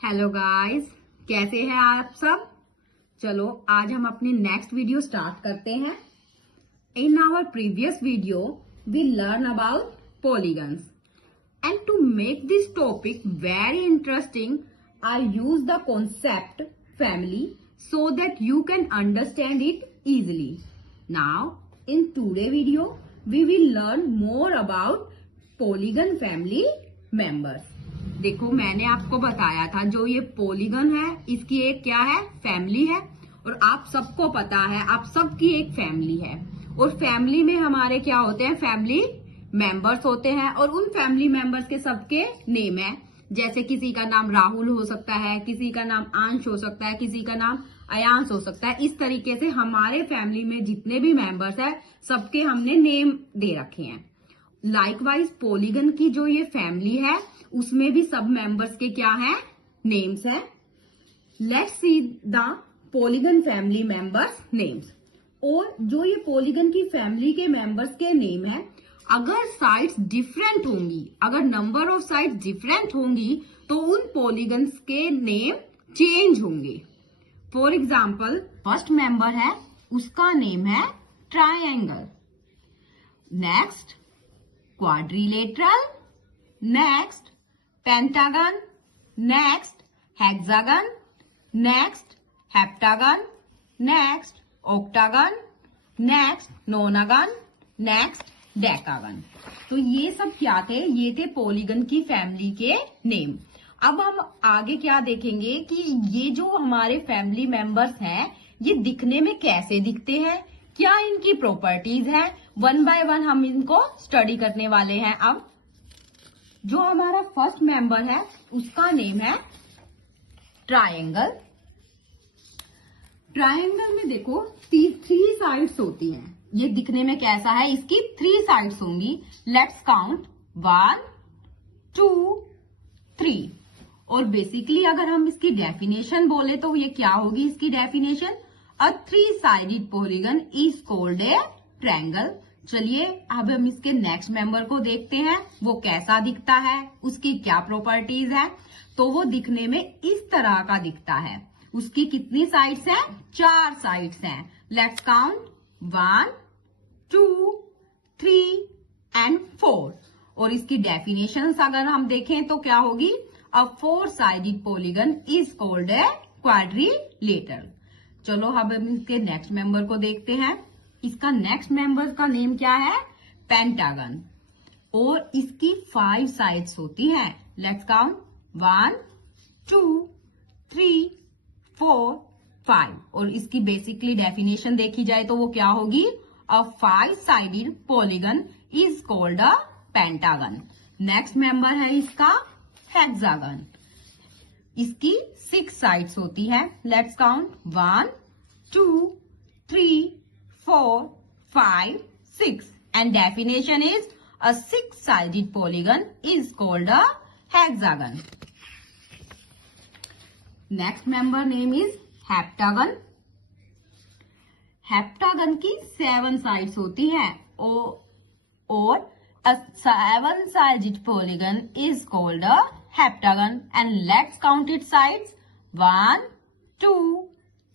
Hello guys, कैसे हैं आप सब। चलो आज हम अपनी नेक्स्ट वीडियो स्टार्ट करते हैं। In our previous video we learn about polygons and to make this topic very interesting I use the concept family so that you can understand it easily. Now in today video we will learn more about polygon family members. देखो मैंने आपको बताया था जो ये polygon है इसकी एक क्या है, फैमिली है। और आप सबको पता है आप सबकी एक फैमिली है और फैमिली में हमारे क्या होते हैं, फैमिली मेंबर्स होते हैं और उन फैमिली मेंबर्स के सबके नेम है। जैसे किसी का नाम राहुल हो सकता है, किसी का नाम अंश हो सकता है, किसी का नाम अयांश हो सकता है। इस तरीके से हमारे फैमिली में जितने भी मेंबर्स है सबके हमने नेम दे रखे हैं। लाइकवाइज पॉलीगन की जो ये फैमिली है उसमें भी सब मेंबर्स के क्या है, नेम्स है। Let's see the polygon family members names. और जो ये पॉलीगन की फैमिली के मेंबर्स के नेम है, अगर साइड्स डिफरेंट होंगी, अगर नंबर ऑफ साइड्स डिफरेंट होंगी तो उन पॉलीगन्स के नेम चेंज होंगे। फॉर एग्जाम्पल फर्स्ट मेंबर है उसका नेम है triangle, next quadrilateral, next pentagon, next hexagon, next heptagon, next octagon, next nonagon, next decagon। तो ये सब क्या थे, ये थे पॉलीगन की फैमिली के नेम। अब हम आगे क्या देखेंगे कि ये जो हमारे फैमिली मेंबर्स हैं ये दिखने में कैसे दिखते हैं, क्या इनकी प्रॉपर्टीज है। वन बाय वन हम इनको स्टडी करने वाले हैं। अब जो हमारा फर्स्ट मेंबर है उसका नेम है ट्रायंगल। ट्रायंगल में देखो थ्री साइड्स होती हैं। ये दिखने में कैसा है, इसकी 3 साइड्स होंगी। Let's count 1 2 3। और बेसिकली अगर हम इसकी डेफिनेशन बोले तो ये क्या होगी, इसकी definition a 3-sided polygon is called a triangle. चलिए अब हम इसके नेक्स्ट मेंबर को देखते हैं, वो कैसा दिखता है, उसकी क्या प्रॉपर्टीज है। तो वो दिखने में इस तरह का दिखता है। उसकी कितनी साइड्स हैं, 4 साइड्स हैं। Let's count 1 2 3 and 4। और इसकी डेफिनेशन अगर हम देखें तो क्या होगी, अ 4-sided polygon is called a quadrilateral. चलो अब हम इसके नेक्स्ट मेंबर को देखते हैं। इसका नेक्स्ट मेंबर का नेम क्या है, पेंटागन। और इसकी 5 साइड्स होती हैं। Let's count 1 2 3 4 5। और इसकी बेसिकली डेफिनेशन देखी जाए तो वो क्या होगी, अ 5-sided polygon is called a pentagon. Next member है इसका हेक्सागन। इसकी 6 साइड्स होती है। Let's count 1 2 3 4 5 6 and definition is a 6-sided polygon is called a hexagon. Next member name is heptagon. Heptagon की 7 sides होती हैं और a 7-sided polygon is called a heptagon and let's count its sides 1 2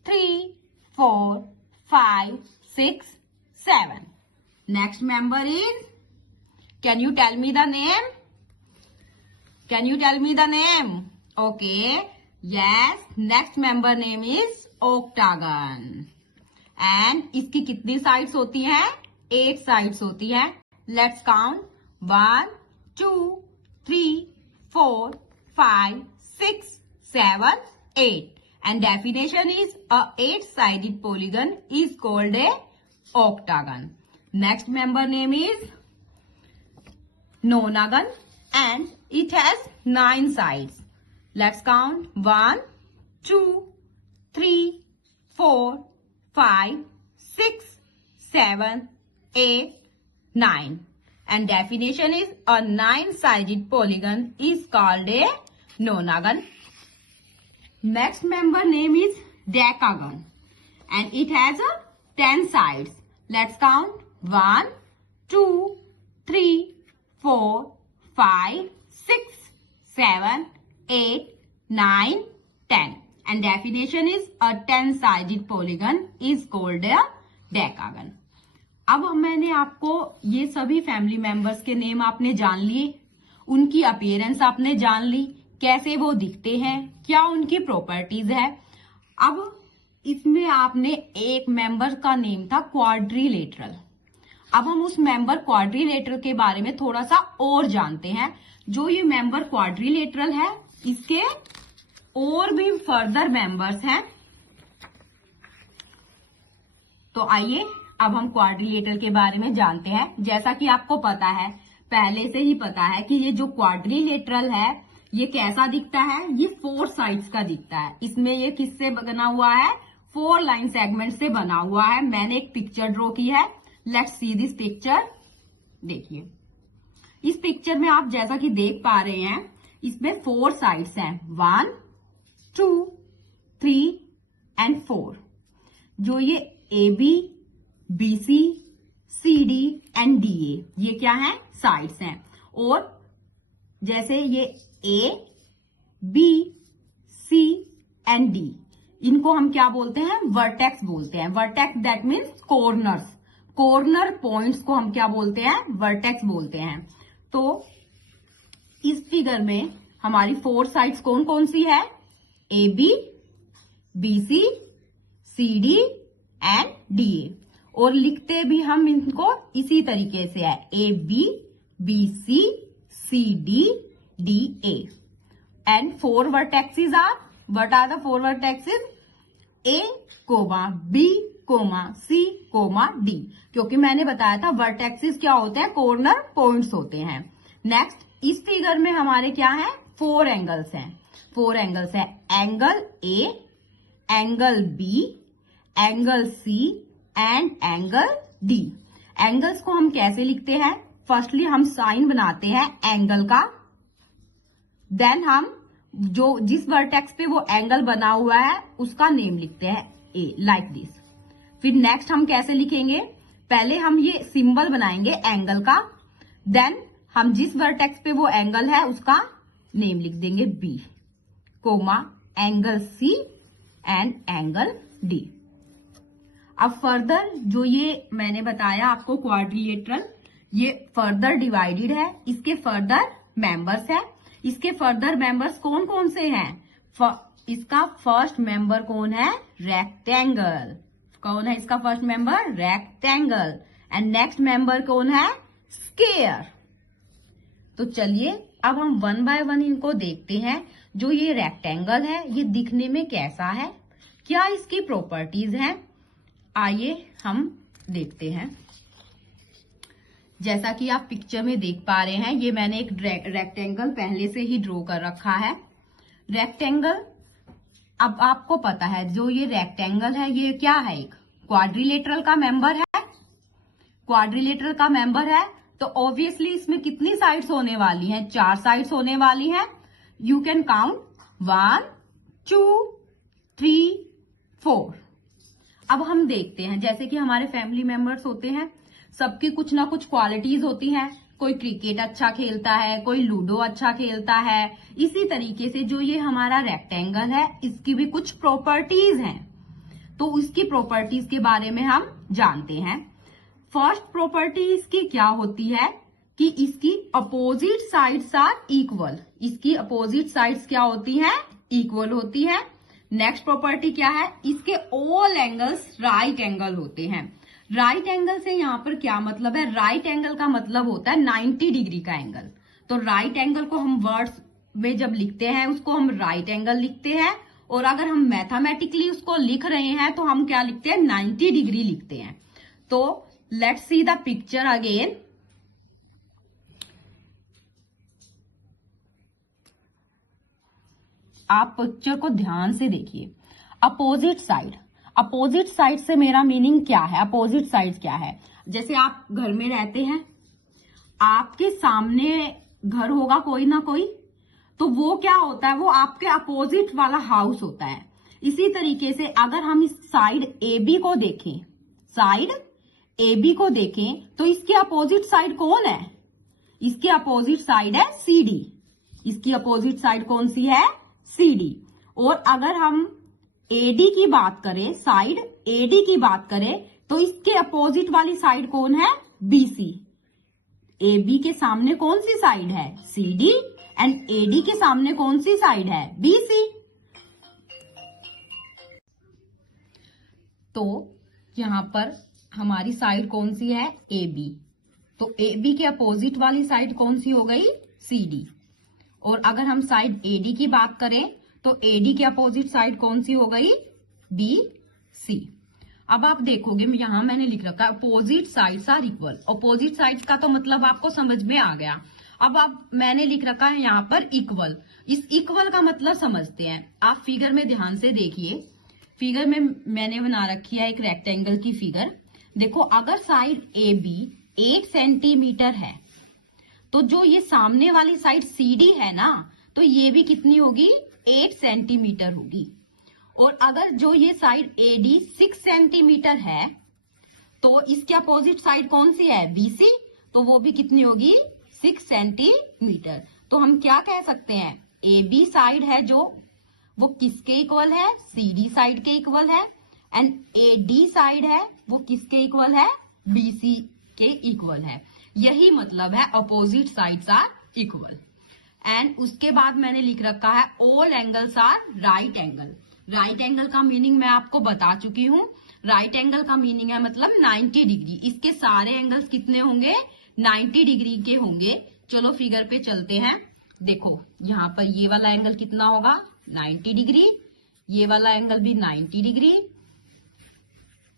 3 4 5 6 7। Next member is, can you tell me the name? Can you tell me the name? Okay, yes, next member name is octagon and इसकी कितनी sides होती हैं, 8 sides होती हैं। Let's count 1 2 3 4 5 6 7 8 and definition is a 8-sided polygon is called a octagon. Next member name is nonagon and it has 9 sides. Let's count 1 2 3 4 5 6 7 8 9 and definition is a 9-sided polygon is called a nonagon. Next member name is decagon and it has a 10 sides. Let's count 1 2 3 4 5 6 7 8 9, 10. And definition is a 10-sided polygon is called a decagon. अब मैंने आपको ये सभी family members के name आपने जान लिए, उनकी अपीयरेंस आपने जान ली, कैसे वो दिखते हैं, क्या उनकी प्रॉपर्टीज है। अब इसमें आपने एक मेंबर का नेम था क्वाड्रिलेटरल। अब हम उस मेंबर क्वाड्रिलेटरल के बारे में थोड़ा सा और जानते हैं। जो ये मेंबर क्वाड्रिलेटरल है, इसके और भी फर्दर मेंबर्स हैं। तो आइए अब हम क्वाड्रिलेटरल के बारे में जानते हैं। जैसा कि आपको पता है, पहले से ही पता है कि ये जो क्वाड्रिलेटरल है ये कैसा दिखता है, ये 4 साइड्स का दिखता है। इसमें ये किससे बना हुआ है, 4 लाइन सेगमेंट से बना हुआ है। मैंने एक पिक्चर ड्रॉ की है, लेट्स सी दिस पिक्चर। देखिए इस पिक्चर में आप जैसा कि देख पा रहे हैं, इसमें 4 साइड्स हैं, 1, 2, 3 एंड 4। जो ये AB, BC, CD and DA, ये क्या है, साइड्स हैं। और जैसे ये A, B, C and D, इनको हम क्या बोलते हैं, वर्टेक्स बोलते हैं। Vertex that means corners, corner points को हम क्या बोलते हैं, वर्टेक्स बोलते हैं। तो इस फिगर में हमारी 4 साइड्स कौन कौन सी है, AB, BC, CD and DA। और लिखते भी हम इनको इसी तरीके से है, AB, BC, CD, DA। And 4 vertices are, what are the 4 vertices? A, B, C, D। क्योंकि मैंने बताया था वर्टेक्सिस क्या होते हैं, कॉर्नर पॉइंट्स होते हैं। नेक्स्ट इस फिगर में हमारे क्या है, 4 एंगल्स हैं। 4 एंगल्स है, angle A, angle B, angle C and angle D। Angles को हम कैसे लिखते हैं, फर्स्टली हम साइन बनाते हैं एंगल का, देन हम जो जिस वर्टेक्स पे वो एंगल बना हुआ है उसका नेम लिखते हैं A, लाइक दिस। फिर नेक्स्ट हम कैसे लिखेंगे, पहले हम ये सिंबल बनाएंगे एंगल का, देन हम जिस वर्टेक्स पे वो एंगल है उसका नेम लिख देंगे B, angle C and angle D। अब फर्दर जो ये मैंने बताया आपको क्वाड्रिलेटरल, ये फर्दर डिवाइडेड है, इसके फर्दर मेंबर्स है। इसके फर्दर मेंबर्स कौन कौन से हैं, इसका फर्स्ट मेंबर कौन है, रेक्टेंगल। कौन है इसका first member, rectangle. And next member कौन है, स्क्वायर। तो चलिए अब हम 1 बाय 1 इनको देखते हैं। जो ये रेक्टेंगल है ये दिखने में कैसा है, क्या इसकी प्रॉपर्टीज हैं, आइए हम देखते हैं। जैसा कि आप पिक्चर में देख पा रहे हैं, ये मैंने एक रेक्टेंगल पहले से ही ड्रॉ कर रखा है। रेक्टेंगल, अब आपको पता है जो ये रेक्टेंगल है ये क्या है, एक क्वाड्रिलेटरल का मेंबर है। क्वाड्रिलेटरल का मेंबर है तो ऑब्वियसली इसमें कितनी साइड्स होने वाली हैं, 4 साइड्स होने वाली हैं। You can count 1, 2, 3, 4। अब हम देखते हैं, जैसे कि हमारे फैमिली मेंबर्स होते हैं, सबकी कुछ ना कुछ क्वालिटीज होती हैं। कोई क्रिकेट अच्छा खेलता है, कोई लूडो अच्छा खेलता है। इसी तरीके से जो ये हमारा रेक्टेंगल है इसकी भी कुछ प्रॉपर्टीज हैं, तो इसकी प्रॉपर्टीज के बारे में हम जानते हैं। फर्स्ट प्रॉपर्टी इसकी क्या होती है कि इसकी अपोजिट साइड्स आर इक्वल। इसकी अपोजिट साइड्स क्या होती हैं, इक्वल होती हैं। नेक्स्ट प्रॉपर्टी क्या है, इसके ऑल एंगल्स राइट एंगल होते हैं। राइट एंगल से यहाँ पर क्या मतलब है, राइट एंगल का मतलब होता है 90 डिग्री का एंगल। तो राइट एंगल को हम वर्ड्स में जब लिखते हैं उसको हम राइट एंगल लिखते हैं, और अगर हम मैथमेटिकली उसको लिख रहे हैं तो हम क्या लिखते हैं, 90 डिग्री लिखते हैं। तो let's see the picture again. आप पिक्चर को ध्यान से देखिए। अपोजिट साइड, अपोजिट साइड से मेरा मीनिंग क्या है, अपोजिट साइड क्या है, जैसे आप घर में रहते हैं, आपके सामने घर होगा कोई ना कोई, तो वो क्या होता है, वो आपके अपोजिट वाला हाउस होता है। इसी तरीके से अगर हम इस साइड AB को देखें, साइड AB को देखें तो इसके अपोजिट साइड कौन है, इसके अपोजिट साइड है CD। इसकी अपोजिट साइड कौन सी है, CD। और अगर हम AD की बात करें, साइड AD की बात करें, तो इसके अपोजिट वाली साइड कौन है? BC। AB के सामने कौन सी साइड है? CD। एंड AD के सामने कौन सी साइड है? BC। तो यहां पर हमारी साइड कौन सी है? AB। तो AB के अपोजिट वाली साइड कौन सी हो गई? CD। और अगर हम साइड AD की बात करें तो AD के अपोजिट साइड कौन सी हो गई? BC। अब आप देखोगे यहां मैंने लिख रखा है opposite sides are equal. Opposite sides का तो मतलब आपको समझ में आ गया। अब मैंने लिख रखा है यहां पर इक्वल। इस इक्वल का मतलब समझते हैं। आप फिगर में ध्यान से देखिए। फिगर में मैंने बना रखी है एक रेक्टेंगल की फिगर। देखो, अगर साइड AB 8 सेंटीमीटर है तो जो ये सामने वाली साइड CD है ना, तो ये भी कितनी होगी? 8 सेंटीमीटर होगी। और अगर जो ये साइड AD 6 सेंटीमीटर है तो इसके अपोजिट साइड कौन सी है? BC। तो वो भी कितनी होगी? 6 सेंटीमीटर। तो हम क्या कह सकते हैं? AB साइड है जो, वो किसके इक्वल है? CD साइड के इक्वल है। एंड AD साइड है वो किसके इक्वल है? BC के इक्वल है। यही मतलब है opposite sides are equal. And उसके बाद मैंने लिख रखा है all angles are right angle. Right angle का मीनिंग मैं आपको बता चुकी हूँ। राइट एंगल का मीनिंग है मतलब 90 डिग्री। इसके सारे एंगल्स कितने होंगे? 90 डिग्री के होंगे। चलो फिगर पे चलते हैं। देखो यहाँ पर ये वाला एंगल कितना होगा? 90 डिग्री। ये वाला एंगल भी 90 degree,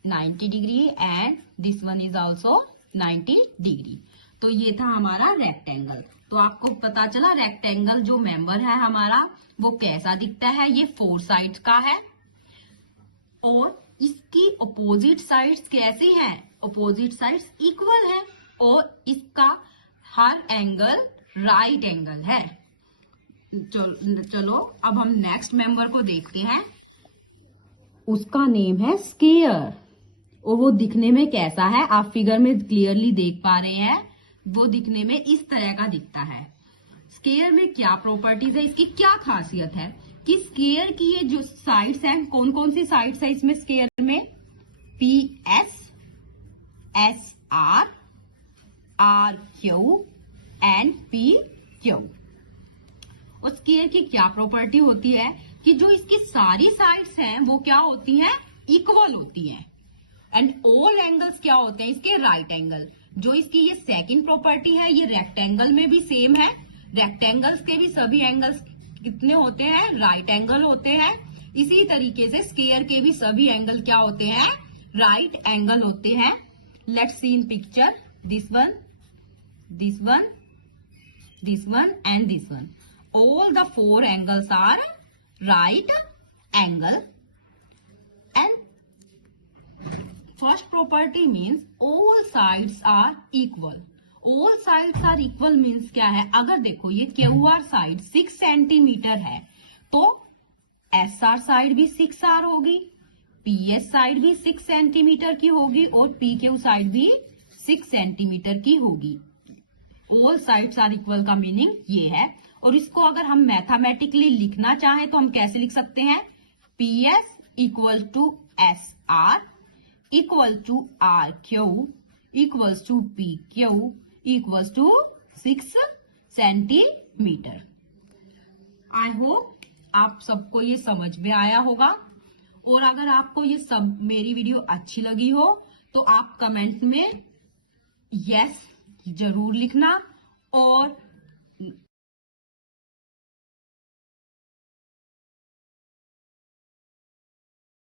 90 degree and this one is also 90 degree. तो ये था हमारा रेक्टेंगल। तो आपको पता चला रेक्टेंगल जो मेंबर है हमारा वो कैसा दिखता है। ये 4 साइड्स का है और इसकी अपोजिट साइड्स कैसी हैं? अपोजिट साइड्स इक्वल है और इसका हर एंगल राइट एंगल है। चलो अब हम नेक्स्ट मेंबर को देखते हैं। उसका नेम है स्क्वायर और वो दिखने में कैसा है? आप फिगर में क्लियरली देख पा रहे हैं। वो दिखने में इस तरह का दिखता है। स्क्वायर में क्या प्रॉपर्टीज है? इसकी क्या खासियत है कि स्क्वायर की ये जो साइड्स हैं, कौन कौन सी साइड्स है इसमें स्क्वायर में? PS, SR, RQ and PQ। और स्क्वायर की क्या प्रॉपर्टी होती है कि जो इसकी सारी साइड्स हैं वो क्या होती हैं? इक्वल होती हैं। एंड ऑल एंगल्स क्या होते हैं? इसके राइट एंगल। जो इसकी ये सेकंड प्रॉपर्टी है ये रेक्टेंगल में भी सेम है। रेक्टेंगल्स के भी सभी एंगल्स कितने होते हैं? राइट एंगल होते हैं। इसी तरीके से स्क्वायर के भी सभी एंगल क्या होते हैं? राइट एंगल होते हैं। Let's see in picture. This one, this one, this one and this one. All the 4 angles are right angle. First property means all sides are equal. All sides are equal means क्या है? अगर देखो ये QR side 6 centimetre है तो SR side भी 6R होगी, PS side भी 6 सेंटीमीटर की होगी और PQ साइड भी 6 सेंटीमीटर की होगी। All sides are equal का मीनिंग ये है। और इसको अगर हम मैथमेटिकली लिखना चाहें तो हम कैसे लिख सकते हैं? PS equal to SR equal to RQ equals to PQ equals to 6 centimetre. I hope आप सबको ये समझ में आया होगा। और अगर आपको ये सब मेरी वीडियो अच्छी लगी हो तो आप कमेंट में यस जरूर लिखना और